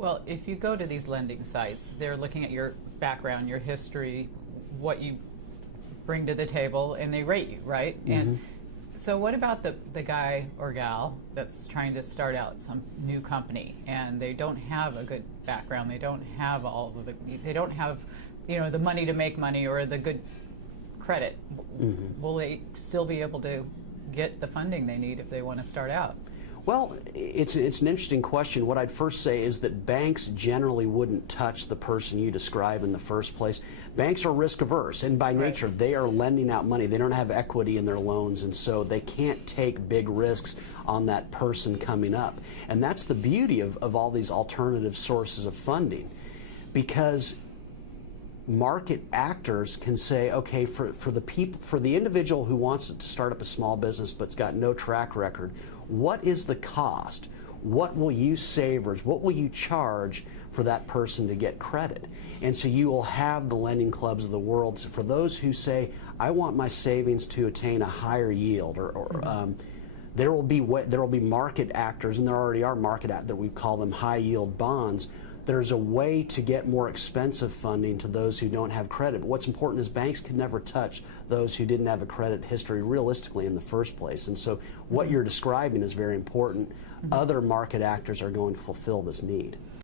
Well, if you go to these lending sites, they're looking at your background, your history, what you bring to the table, and they rate you, right? And so what about the guy or gal that's trying to start out some new company and they don't have a good background, they don't have all of they don't have, the money to make money or the good credit. Will they still be able to get the funding they need if they want to start out? Well, it's an interesting question. What I'd first say is that banks generally wouldn't touch the person you describe in the first place. Banks are risk averse, and by nature, they are lending out money. They don't have equity in their loans, and so they can't take big risks on that person coming up. And that's the beauty of all these alternative sources of funding, because market actors can say, okay, for the individual who wants to start up a small business but's got no track record, what is the cost? What will you savers, what will you charge for that person to get credit? And so you will have the lending clubs of the world. So for those who say, I want my savings to attain a higher yield, there will be market actors, and there already are market actors, that we call them high yield bonds. There's a way to get more expensive funding to those who don't have credit. But what's important is banks could never touch those who didn't have a credit history realistically in the first place. And so what you're describing is very important. Other market actors are going to fulfill this need.